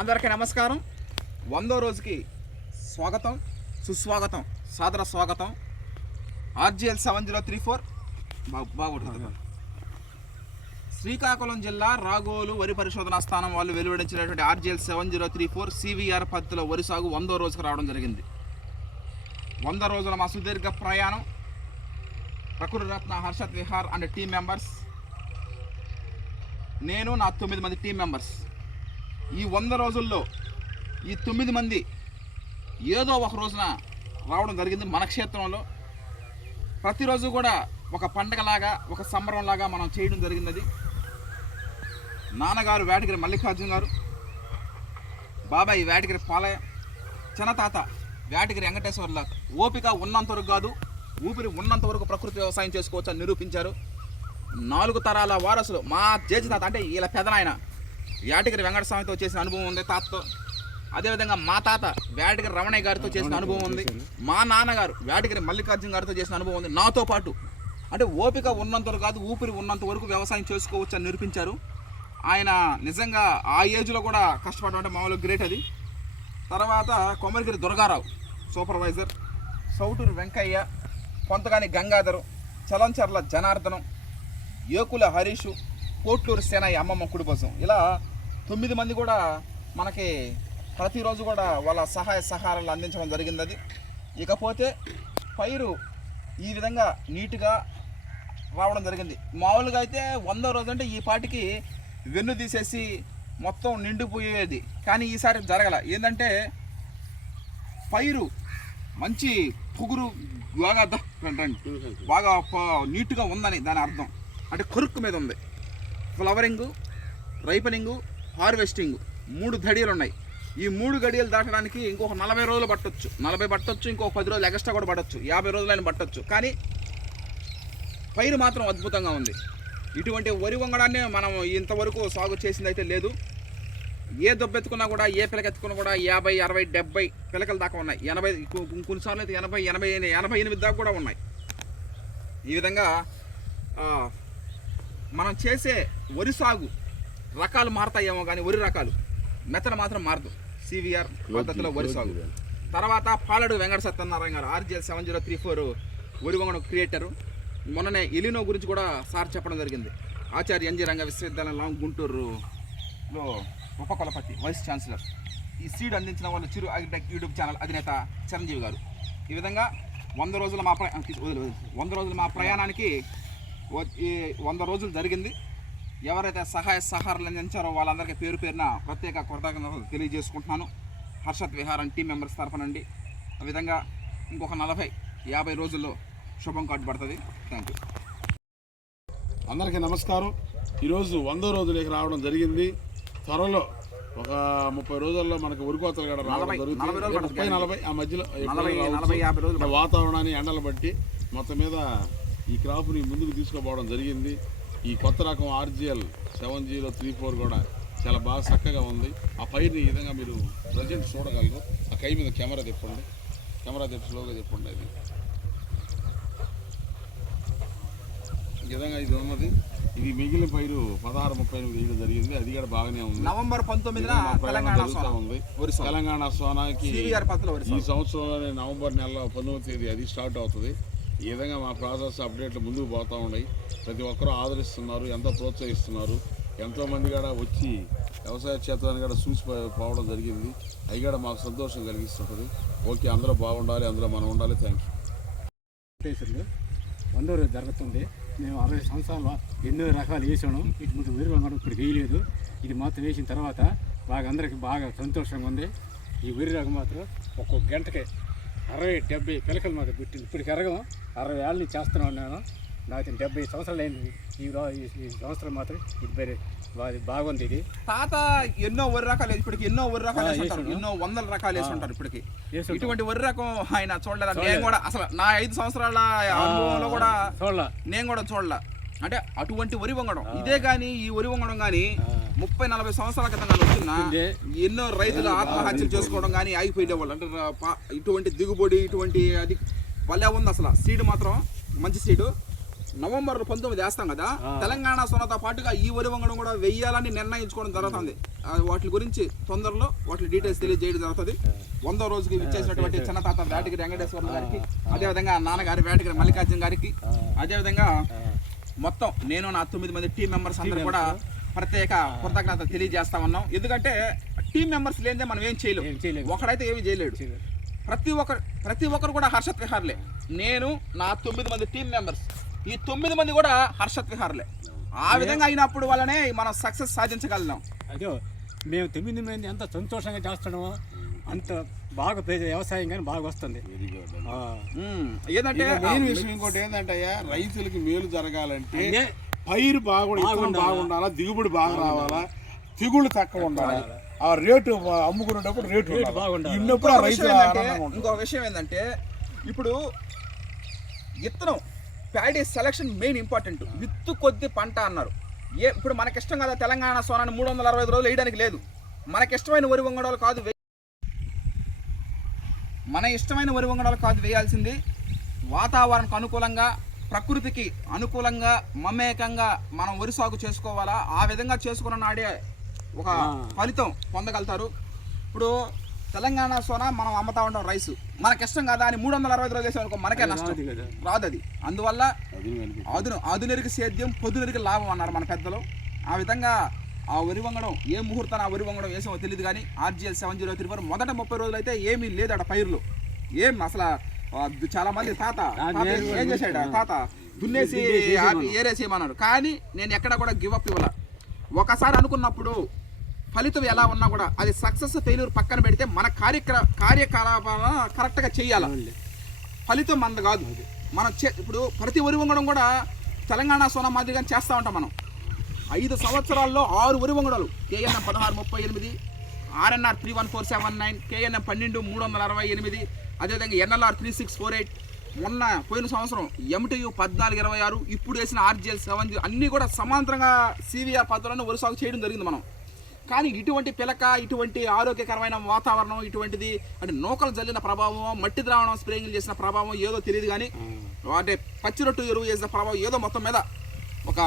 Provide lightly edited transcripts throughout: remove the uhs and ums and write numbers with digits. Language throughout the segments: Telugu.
అందరికీ నమస్కారం. 100వ రోజుకి స్వాగతం, సుస్వాగతం, సాదర స్వాగతం. RGL 7034 బాగుంటుంది. శ్రీకాకుళం జిల్లా రాగోలు వరి పరిశోధనా స్థానం వాళ్ళు వెలువడించినటువంటి RGL 7034 CVR పద్ధతిలో వరి సాగు 100వ రోజుకు రావడం జరిగింది. 100 రోజుల మా సుదీర్ఘ ప్రయాణం. Prakriti Ratna Harshat Vihar and team members, నేను నా 9 మంది టీం మెంబర్స్. ఈ 100 రోజుల్లో ఈ 9 మంది ఏదో ఒక రోజున రావడం జరిగింది మన క్షేత్రంలో. ప్రతిరోజు కూడా ఒక పండగలాగా, ఒక సంబరంలాగా మనం చేయడం జరిగింది. నాన్నగారు వేటగిరి మల్లికార్జున గారు, బాబాయ్ వేటగిరి పాలయ్య, చిన్నతాత వేటగిరి వెంకటేశ్వర్ల ఓపిక ఉన్నంతవరకు కాదు, ఊపిరి ఉన్నంత వరకు ప్రకృతి వ్యవసాయం చేసుకోవచ్చు అని నిరూపించారు. 4 తరాల వారసులు మా జేజి తాత అంటే వీళ్ళ పెదనాయన వేటగిరి వెంకటస్వామితో చేసిన అనుభవం ఉంది తాతతో. అదేవిధంగా మా తాత వేటగిరి రమణయ్య గారితో చేసిన అనుభవం ఉంది. మా నాన్నగారు వేటగిరి మల్లికార్జున గారితో చేసిన అనుభవం ఉంది. నాతో పాటు అంటే ఓపిక ఉన్నంత వరకు కాదు, ఊపిరి ఉన్నంత వరకు వ్యవసాయం చేసుకోవచ్చు అని నిరూపించారు. ఆయన నిజంగా ఆ ఏజ్లో కూడా కష్టపడడం అంటే మామూలుగా గ్రేట్ అది. తర్వాత కొమరగిరి దుర్గారావు సూపర్వైజర్, సౌటూరు వెంకయ్య, కొంతగాని గంగాధరు, చలంచర్ల జనార్దనం, ఏకుల హరీషు, కోట్లూరు సేనయ్య అమ్మమ్మ కుడిపోసం, ఇలా 9 మంది కూడా మనకి ప్రతిరోజు కూడా వాళ్ళ సహాయ సహకారాలు అందించడం జరిగింది. ఇకపోతే పైరు ఈ విధంగా నీట్గా రావడం జరిగింది. మామూలుగా అయితే 100వ రోజు అంటే ఈ పాటికి వెన్ను తీసేసి మొత్తం నిండిపోయేది, కానీ ఈసారి జరగల. ఏంటంటే పైరు మంచి పుగురు బాగా నీట్గా ఉందని దాని అర్థం. అంటే కొరుక్కు మీద ఉంది. ఫ్లవరింగు, రైపనింగు, హార్వెస్టింగు 3 గడియలు ఉన్నాయి. ఈ 3 గడియలు దాటడానికి ఇంకొక 40 రోజులు పట్టొచ్చు. 40 పట్టొచ్చు, ఇంకొక 10 రోజులు ఎక్స్ట్రా కూడా పట్టొచ్చు, 50 రోజులైనా పట్టొచ్చు. కానీ పైరు మాత్రం అద్భుతంగా ఉంది. ఇటువంటి వరి వంగడాన్ని మనం ఇంతవరకు సాగు చేసింది అయితే లేదు. ఏ దొబ్బెత్తుకున్నా కూడా, ఏ పిలకెత్తుకున్నా కూడా 50, 60, 70 పిలకల దాకా ఉన్నాయి. 80, కొన్నిసార్లు అయితే 80, 88 దాకా కూడా ఉన్నాయి. ఈ విధంగా మనం చేసే వరి సాగు రకాలు మారుతాయేమో కానీ వరి రకాలు మెత్తన మాత్రం మారదు. CVR పద్ధతిలో వరి సాగు. తర్వాత పాలడు వెంకట సత్యనారాయణ గారు RGL 7034 వరి వంగడం క్రియేటరు. మొన్ననే ఇలినో గురించి కూడా సార్ చెప్పడం జరిగింది. ఆచార్య NG రంగ విశ్వవిద్యాలయం గుంటూరులో ఉపకులపతి, వైస్ ఛాన్సలర్. ఈ సీడ్ అందించిన వాళ్ళు చిరు అగ్రిటెక్ యూట్యూబ్ ఛానల్ అధినేత చిరంజీవి గారు. ఈ విధంగా 100 రోజుల మా ప్రయాణానికి 100 రోజులు జరిగింది. ఎవరైతే సహాయ సహకారాలు అందించారో వాళ్ళందరికీ పేరు పేరున ప్రత్యేక కృతజ్ఞతలు తెలియజేసుకుంటున్నాను. హర్షత్ విహార్ టీం మెంబర్స్ తరఫు నుండి. ఆ విధంగా ఇంకొక 40-50 రోజుల్లో శుభం కార్డు పడుతుంది. Thank you. అందరికీ నమస్కారం. ఈరోజు 100వ రోజులకి రావడం జరిగింది. త్వరలో ఒక 30 రోజుల్లో మనకు ఉరికోతలు కూడా రావడం జరుగుతుంది. 30-40 ఆ మధ్యలో వాతావరణాన్ని ఎండలు బట్టి మొత్తం మీద ఈ క్రాప్ని ముందుకు తీసుకుపోవడం జరిగింది. ఈ కొత్త రకం RGL 7034 కూడా చాలా బాగా చక్కగా ఉంది. ఆ పైరుని ఈ విధంగా మీరు ప్రజెంట్ చూడగలరు. ఆ కై మీద కెమెరా తిప్పండి, స్లోగా తిప్పండి. అది ఈ విధంగా ఇది ఉన్నది. ఇది మిగిలిన పైరు 16-38 వేయడం జరిగింది. అది కూడా బాగానే ఉంది. నవంబర్ 19న తెలంగాణ సోనాకి ఈ సంవత్సరంలోనే నవంబర్ నెల 19వ తేదీ అది స్టార్ట్ అవుతుంది. ఈ విధంగా మా ప్రాసెస్ అప్డేట్లు ముందుకు పోతూ ఉన్నాయి. ప్రతి ఒక్కరూ ఆదరిస్తున్నారు, ఎంతో ప్రోత్సహిస్తున్నారు. ఎంతోమంది కూడా వచ్చి వ్యవసాయ క్షేత్రాన్ని కూడా చూసిపోవడం జరిగింది. అవి కూడా మాకు సంతోషం కలిగిస్తుంటుంది. ఓకే, అందరూ బాగుండాలి, అందరూ మనం ఉండాలి. Thank you. 100వ రోజు జరుగుతుంది. మేము 60 సంవత్సరాలు ఎన్నో రకాలు వేసాము. ఇటు ముందు వరి వంగడం ఇప్పుడు వేయలేదు. ఇది మాత్రం వేసిన తర్వాత బాగా అందరికీ బాగా సంతోషంగా ఉంది. ఈ వరి రకం మాత్రం ఒక్కొక్క గంటకి 60-70 పిలకలు మాత్రం పెట్టింది. ఇప్పటికి ఎరగం 60 ఏళ్ళ నుంచి చేస్తూనే ఉన్నాను. నాకు 70 సంవత్సరాలు అయింది. ఈ సంవత్సరం మాత్రం ఇది బాగుంది. ఇది తాత ఎన్నో వరి రకాలు ఇప్పటికి ఎన్నో వందల రకాలు వేసి ఉంటారు. ఇప్పటికి ఇటువంటి వరి రకం ఆయన చూడలేదు. నేను కూడా అసలు నా 5 సంవత్సరాల అనుభవంలో కూడా నేను కూడా చూడలే. అంటే అటువంటి వరి వంగడం ఇదే కానీ ఈ వరి వంగడం కానీ 30-40 సంవత్సరాల క్రితం కానీ వచ్చిన ఎన్నో రైతులు ఆత్మహత్యలు చేసుకోవడం కానీ ఆగిపోయేవాళ్ళు. అంటే ఇటువంటి దిగుబడి ఇటువంటి అది భలే ఉంది. అసలు సీడ్ మాత్రం మంచి సీడు. నవంబర్ 19 వేస్తాం కదా, తెలంగాణ సొనతో పాటుగా ఈ వరి వంగడం కూడా వెయ్యాలని నిర్ణయించుకోవడం జరుగుతుంది. వాటి గురించి తొందరలో వాటి డీటెయిల్స్ తెలియజేయడం జరుగుతుంది. 100వ రోజుకి విచ్చేసినటువంటి చిన్న తాత వేటగిరి వెంకటేశ్వర గారికి, అదేవిధంగా నాన్నగారి వేటగిరి మల్లికార్జున గారికి, అదేవిధంగా మొత్తం నేను నా 9 మంది టీం మెంబర్స్ అందరూ కూడా ప్రత్యేక కృతజ్ఞత తెలియజేస్తా ఉన్నాం. ఎందుకంటే టీం మెంబర్స్ లేనిదే మనం ఏం చేయలేము. ఒకడైతే ఏమీ చేయలేడు. ప్రతి ఒక్కరు కూడా హర్షత్ విహార్లే. నేను నా 9 మంది టీం మెంబర్స్, ఈ 9 మంది కూడా హర్షత్ విహార్లే. ఆ విధంగా అయినప్పుడు వల్లనే మనం సక్సెస్ సాధించగలిగాం. అదే మేము 9 మంది ఎంత సంతోషంగా చేస్తున్నామో అంత బాగా వ్యవసాయం కానీ బాగా వస్తుంది. ఏంటంటే మెయిన్ విషయం ఇంకోటి ఏంటంటే రైతులకి మేలు జరగాలంటే పైరు బాగుండాలా, దిగుబడి బాగా రావాలా, తెగుళ్ళు తక్కువ ఉండాలి, ఆ రేటు అమ్ముకునేటప్పుడు రేటు బాగుండాలి. ఇంకో విషయం ఏంటంటే ఇప్పుడు విత్తనం ప్యాడీ సెలక్షన్ మెయిన్ ఇంపార్టెంట్. విత్తు కొద్ది పంట అన్నారు. ఇప్పుడు మనకిష్టం కదా తెలంగాణ సోనాన్ని 365 రోజులు వేయడానికి లేదు. మనకిష్టమైన వరి వంగడాలు కాదు, మన ఇష్టమైన వరి వంగడాలు కాదు వేయాల్సింది. వాతావరణానికి అనుకూలంగా, ప్రకృతికి అనుకూలంగా, మమేకంగా మనం వరి సాగు చేసుకోవాలా. ఆ విధంగా చేసుకున్న నాడే ఒక ఫలితం పొందగలుగుతారు. ఇప్పుడు తెలంగాణ సోనా మనం అమ్ముతా ఉంటాం రైసు, మనకిష్టం కదా అని 365 రోజులు వేసామనుకో మనకే నష్టం రాదు. అది అందువల్ల ఆధునిక సేద్యం పొద్దునరికి లాభం అన్నారు మన పెద్దలు. ఆ విధంగా ఆ వరి వంగడం ఏ ముహూర్తాన్ని ఆ వరి వంగడం వేసామో తెలియదు. కానీ RGL 703 మొదట 30 రోజులు అయితే ఏమీ లేదు అక్కడ పైర్లు. ఏం అసలు చాలా మంది తాత ఏం చేశాడు, తాత దున్నేసి ఏరేసేయమన్నాడు. కానీ నేను ఎక్కడ కూడా గివప్ ఇవ్వాల. ఒకసారి అనుకున్నప్పుడు ఫలితం ఎలా ఉన్నా కూడా అది సక్సెస్ ఫెయిల్యూర్ పక్కన పెడితే మన కార్యకలాపాలను కరెక్ట్గా చేయాలి. ఫలితం మనది కాదు. మనం ఇప్పుడు ప్రతి వరి వంగడం కూడా తెలంగాణ సోనా మాదిరిగా చేస్తూ ఉంటాం. మనం 5 సంవత్సరాల్లో 6 వరి వంగడాలు, KNM 1638, RNR 31479, KNM 12368, అదేవిధంగా NLR 3648, పోయిన సంవత్సరం MTU 1426, ఇప్పుడు వేసిన RGL 7 అన్నీ కూడా సమాంతరంగా CVR పద్ధతులను వరి సాగు చేయడం జరిగింది మనం. కానీ ఇటువంటి పిలక, ఇటువంటి ఆరోగ్యకరమైన వాతావరణం, ఇటువంటిది అంటే నూకలు జల్లిన ప్రభావం, మట్టి ద్రావణం స్ప్రేయింగ్ చేసిన ప్రభావం ఏదో తెలియదు. కానీ అంటే పచ్చిరొట్టు ఎరువు చేసిన ప్రభావం ఏదో మొత్తం మీద ఒక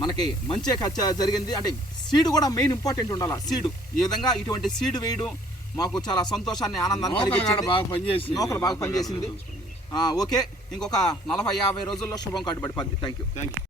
మనకి మంచి ఖర్చు జరిగింది. అంటే సీడ్ కూడా మెయిన్ ఇంపార్టెంట్ ఉండాలి. సీడ్ ఈ విధంగా ఇటువంటి సీడ్ వేయడం మాకు చాలా సంతోషాన్ని, ఆనందాన్ని కలిగించింది. నూకలు బాగా పనిచేసింది. ఓకే, ఇంకొక 40-50 రోజుల్లో శుభం కాటుపడిపోద్ది. Thank you.